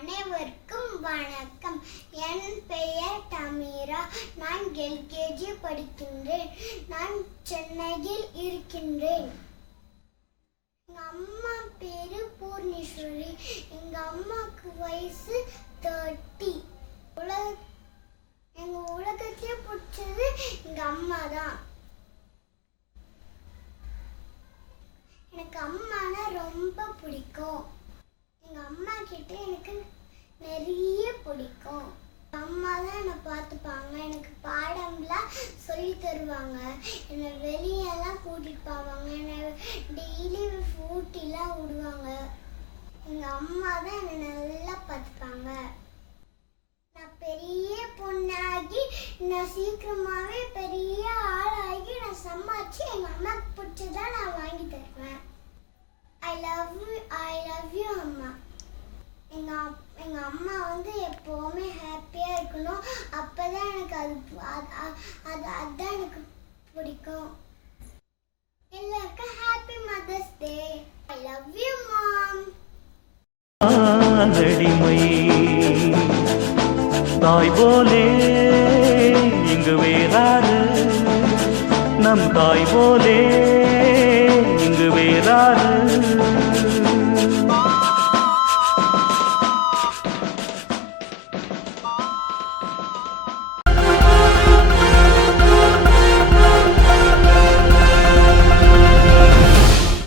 அனைவருக்கும் வணக்கம். என் பெயர் தமிரா. நான் LKG படிக்கின்றேன். நான் சென்னையில் இருக்கின்றேன். எங்க அம்மா பேரு பூர்ணேஸ்வரி. எங்க அம்மாக்கு வயசு 30. எங்க உலகத்திலே பிடிச்சது எங்க அம்மா தான். எனக்கு அம்மானா ரொம்ப பிடிக்கும். எங்க அம்மா கிட்ட எனக்கு நிறைய பிடிக்கும். அம்மா தான் என்னை பார்த்துப்பாங்க, எனக்கு பாடம்லாம் சொல்லி தருவாங்க, என்னை வெளியெல்லாம் கூட்டிட்டு போவாங்க, என்னை டெய்லி ஊட்டிலாம் விடுவாங்க. எங்க அம்மா தான் என்னை நல்லா பார்த்துப்பாங்க. நான் பெரிய பொண்ணாகி நான் சீக்கிரமாவே பெரிய ஆளாகி நான் சம்பாதிச்சு எங்க அம்மாவுக்கு பிடிச்சதா நான் வாங்கி தருவேன். I love you அம்மா. எங்க அம்மா எப்பவுமே ஹாப்பியா இருக்கணும். அப்பதான் எனக்கு அதான் எனக்கு பிடிக்கும். எல்லாருக்கும் happy mother's day. I love you mom. அடிமை தாய் போலே இங்கு வேறாரு, நம் தாய் போலே இங்கு வேறாரு.